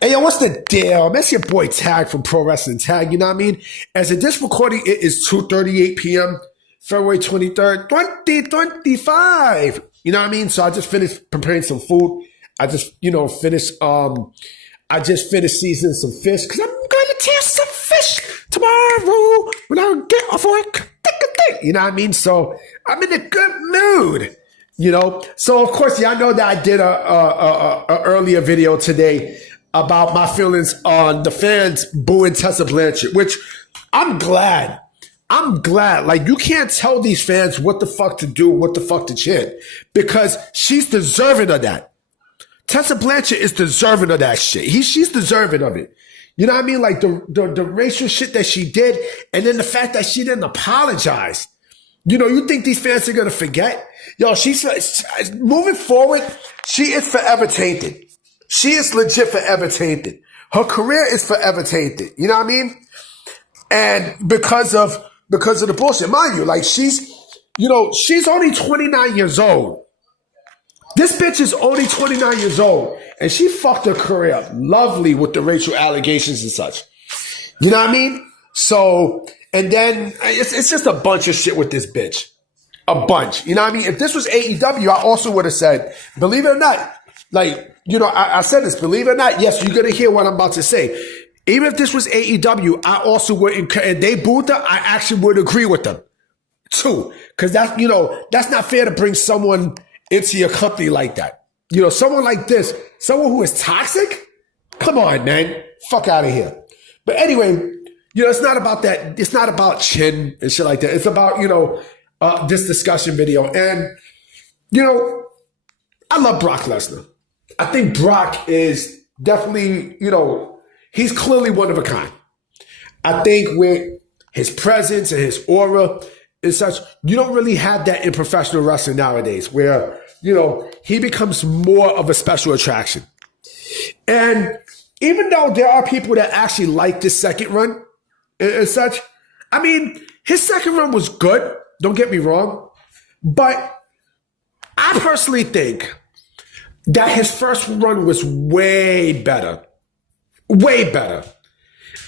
Hey, yo, what's the deal? That's your boy Tag from Pro Wrestling Tag, you know what I mean? As of this recording, it is 2:38 p.m., February 23rd, 2025. You know what I mean? So I just finished preparing some food. I just, finished seasoning some fish because I'm going to taste some fish tomorrow when I get off work. You know what I mean? So I'm in a good mood. So of course, y'all know that I did a earlier video today about my feelings on the fans booing Tessa Blanchard, which I'm glad. Like, you can't tell these fans what the fuck to do, what the fuck to chant, because she's deserving of that. Tessa Blanchard is deserving of that shit. She's deserving of it. You know what I mean? Like the racial shit that she did, and then the fact that she didn't apologize. You think these fans are going to forget? Yo, she's moving forward. She is forever tainted. She is legit forever tainted. Her career is forever tainted. You know what I mean? And because of the bullshit, mind you, like she's only 29 years old. This bitch is only 29 years old, and she fucked her career up lovely with the racial allegations and such. You know what I mean? So, and then it's just a bunch of shit with this bitch. A bunch. You know what I mean? If this was AEW, I also would have said, believe it or not, like, I said this, believe it or not, yes, you're going to hear what I'm about to say. Even if this was AEW, I also would, and they booed her, I actually would agree with them too. Because that's not fair to bring someone into your company like that. Someone like this, someone who is toxic? Come on, man. Fuck out of here. But anyway, it's not about that. It's not about chin and shit like that. It's about, this discussion video. And, I love Brock Lesnar. I think Brock is definitely, he's clearly one of a kind. I think with his presence and his aura and such, you don't really have that in professional wrestling nowadays where, he becomes more of a special attraction. And even though there are people that actually like this second run and such, I mean, his second run was good. Don't get me wrong. But I personally think that his first run was way better. Way better.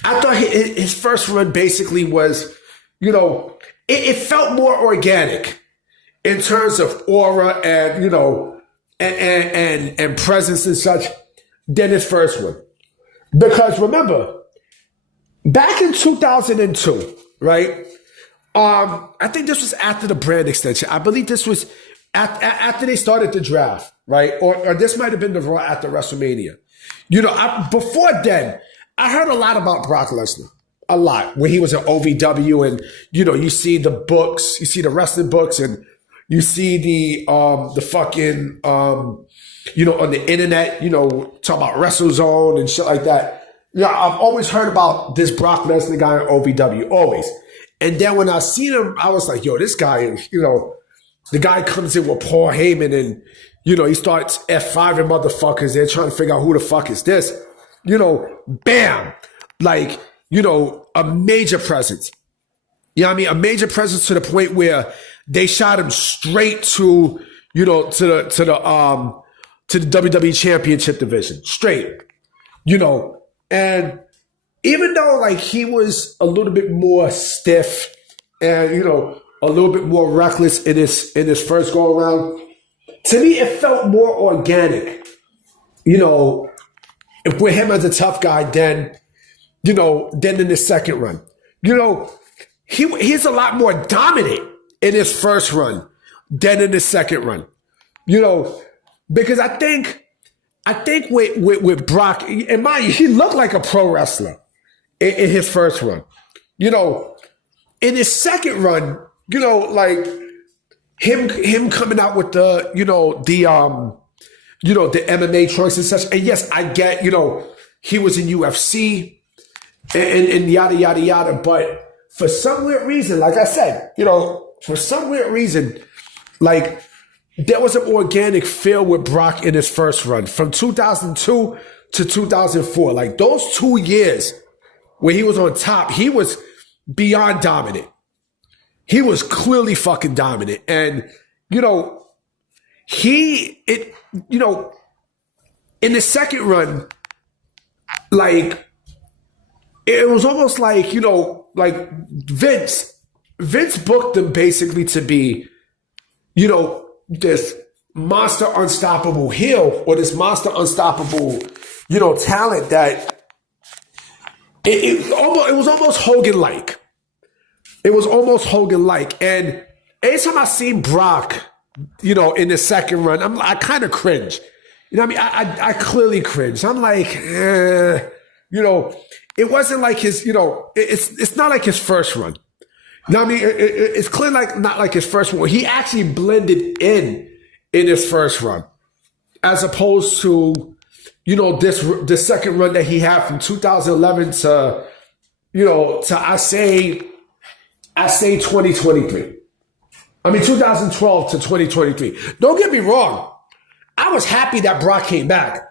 I thought his first run basically was, it felt more organic in terms of aura and, and presence and such than his first one. Because remember, back in 2002, right? I think this was after the brand extension. I believe this was after they started the draft, right? Or this might have been the Raw after WrestleMania. Before then, I heard a lot about Brock Lesnar. A lot. When he was at OVW and, you see the books, you see the wrestling books, and you see the fucking, on the internet, talk about WrestleZone and shit like that. I've always heard about this Brock Lesnar guy on OVW, always. And then when I seen him, I was like, yo, this guy is, the guy comes in with Paul Heyman and, he starts F5 and motherfuckers. They're trying to figure out who the fuck is this. Bam. Like, a major presence. You know what I mean? A major presence to the point where they shot him straight to, to the WWE Championship division. Straight. And even though like he was a little bit more stiff and, a little bit more reckless in his first go around, to me it felt more organic, with him as a tough guy than in the second run. He's a lot more dominant in his first run than in the second run. Because I think with Brock, and mind you, he looked like a pro wrestler in his first run. In his second run, like him coming out with the MMA trunks and such. And yes, I get, he was in UFC and yada, yada, yada. But for some weird reason, like I said, for some weird reason, like there was an organic feel with Brock in his first run from 2002 to 2004. Like those 2 years where he was on top, he was beyond dominant. He was clearly fucking dominant. And, in the second run, like it was almost like, like Vince booked him basically to be, this monster unstoppable heel or this monster unstoppable, talent that it was almost Hogan-like. It was almost Hogan-like. And anytime I seen Brock, in the second run, I kind of cringe. You know what I mean? I clearly cringe. I'm like, it wasn't like his, it's not like his first run. You know what I mean? It's clearly not like his first one. He actually blended in his first run, as opposed to, this second run that he had from 2011 to, to I say 2023. I mean 2012 to 2023. Don't get me wrong. I was happy that Brock came back,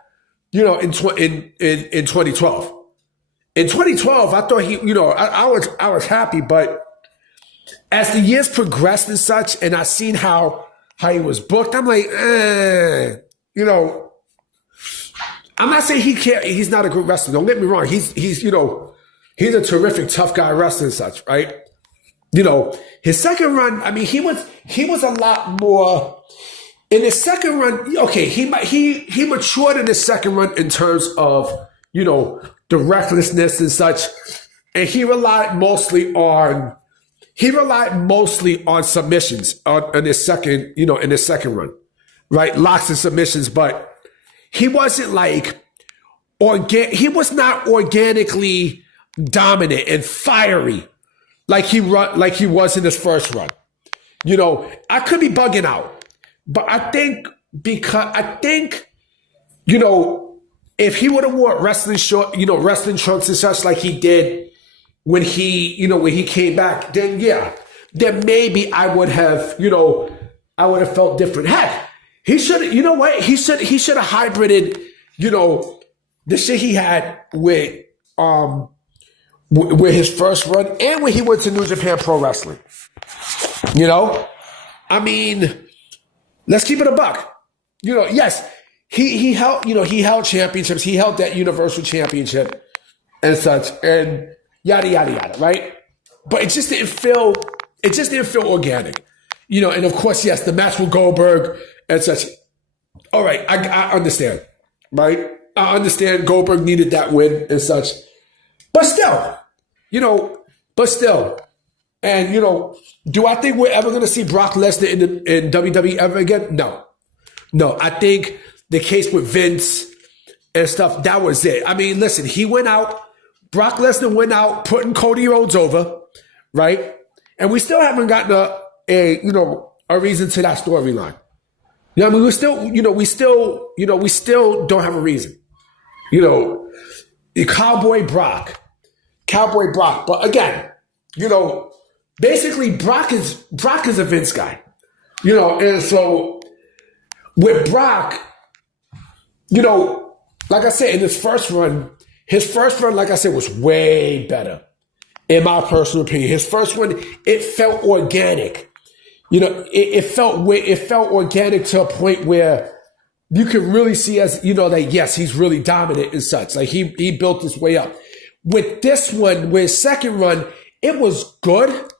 in 2012. In 2012, I thought I was happy, but as the years progressed and such, and I seen how he was booked, I'm like, I'm not saying he's not a good wrestler. Don't get me wrong. He's a terrific tough guy wrestler and such, right? His second run, I mean, he was a lot more in his second run. Okay, he matured in his second run in terms of, the recklessness and such. And he relied mostly on submissions in his second run, right? Locks and submissions, but he wasn't like he was not organically dominant and fiery like he was in his first run. I could be bugging out, but I think if he would have wore wrestling trunks and such like he did when he came back, then maybe I would have felt different. Heck, he should, he should have hybrided, the shit he had with his first run and when he went to New Japan Pro Wrestling. I mean, let's keep it a buck. Yes, he held championships. He held that Universal Championship and such, and yada yada yada, right? But it just didn't feel organic. And of course, yes, the match with Goldberg and such. All right, I understand, right? I understand Goldberg needed that win and such. But still, and do I think we're ever going to see Brock Lesnar in WWE ever again? No. I think the case with Vince and stuff, that was it. I mean, listen, he went out. Brock Lesnar went out, putting Cody Rhodes over, right? And we still haven't gotten a reason to that storyline. I mean, we still don't have a reason. Cowboy Brock. But again, basically Brock is a Vince guy. And so with Brock, like I said, in his first run, like I said, was way better, in my personal opinion. His first one, it felt organic. It felt organic to a point where you could really see that yes, he's really dominant and such. Like he built his way up. With this one, with his second run, it was good,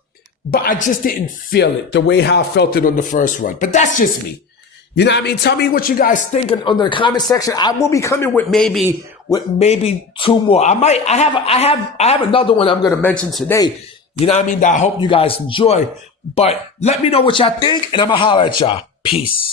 but I just didn't feel it the way how I felt it on the first run. But that's just me. You know what I mean? Tell me what you guys think on the comment section. I will be coming with maybe two more. I have another one I'm going to mention today. You know what I mean? That I hope you guys enjoy. But let me know what y'all think, and I'm going to holler at y'all. Peace.